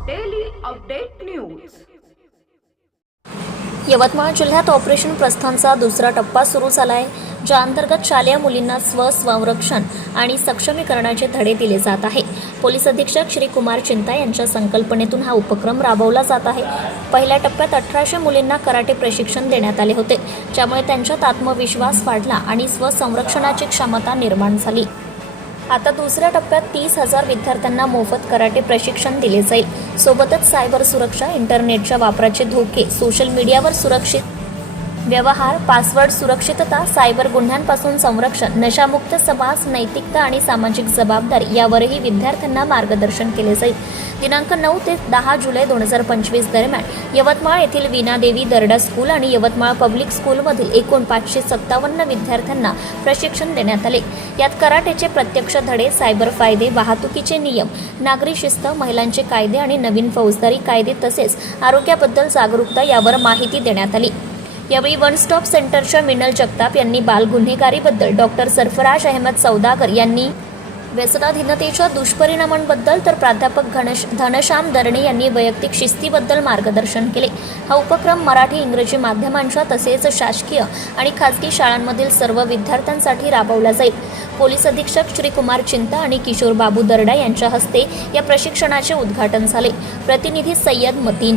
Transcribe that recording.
Update news Yavatmal जिल्ह्यात operation प्रस्थानचा दुसरा टप्पा सुरू झाला आहे ज्या अंतर्गत शालेय मुलींना स्वसंरक्षण आणि सक्षमीकरणाचे धडे दिले जात आहे. पोलीस अधीक्षक श्री कुमार चिंता यांच्या संकल्पनेतून हा उपक्रम राबवला जात आहे. पहिल्या टप्प्यात अठराशे मुलींना कराटे प्रशिक्षण देण्यात आले होते ज्यामुळे त्यांच्यात आत्मविश्वास वाढला आणि स्वसंरक्षणाची क्षमता निर्माण झाली. आता दुसऱ्या टप्प्यात तीस हजार विद्यार्थ्यांना मोफत कराटे प्रशिक्षण दिले जाईल. सोबतच सायबर सुरक्षा इंटरनेटच्या वापराचे धोके सोशल मीडियावर सुरक्षित व्यवहार पासवर्ड सुरक्षितता सायबर गुन्ह्यांपासून संरक्षण नशामुक्त समाज नैतिकता आणि सामाजिक जबाबदारी यावरही विद्यार्थ्यांना मार्गदर्शन केले जाईल. दिनांक नऊ ते दहा जुलै दोन हजार पंचवीस दरम्यान यवतमाळ येथील वीणादेवी दर्डा स्कूल आणि यवतमाळ पब्लिक स्कूलमधील एकूण पाचशे सत्तावन्न विद्यार्थ्यांना प्रशिक्षण देण्यात आले. यात कराटेचे प्रत्यक्ष धडे सायबर फायदे वाहतुकीचे नियम नागरी शिस्त महिलांचे कायदे आणि नवीन फौजदारी कायदे तसेच आरोग्याबद्दल जागरूकता यावर माहिती देण्यात आली. यावेळी वन स्टॉप सेंटरच्या मिनल जगताप यांनी बाल गुन्हेगारीबद्दल डॉक्टर सरफराज अहमद सौदागर यांनी व्यसनाधीनतेच्या दुष्परिणामांबद्दल तर प्राध्यापक घनश धनश्याम दरणे यांनी वैयक्तिक शिस्तीबद्दल मार्गदर्शन केले. हा उपक्रम मराठी इंग्रजी माध्यमांच्या तसेच शासकीय आणि खाजगी शाळांमधील सर्व विद्यार्थ्यांसाठी राबवला जाईल. पोलीस अधीक्षक श्रीकुमार चिंता आणि किशोर बाबू दरडा यांच्या हस्ते या प्रशिक्षणाचे उद्घाटन झाले. प्रतिनिधी सय्यद मतीन.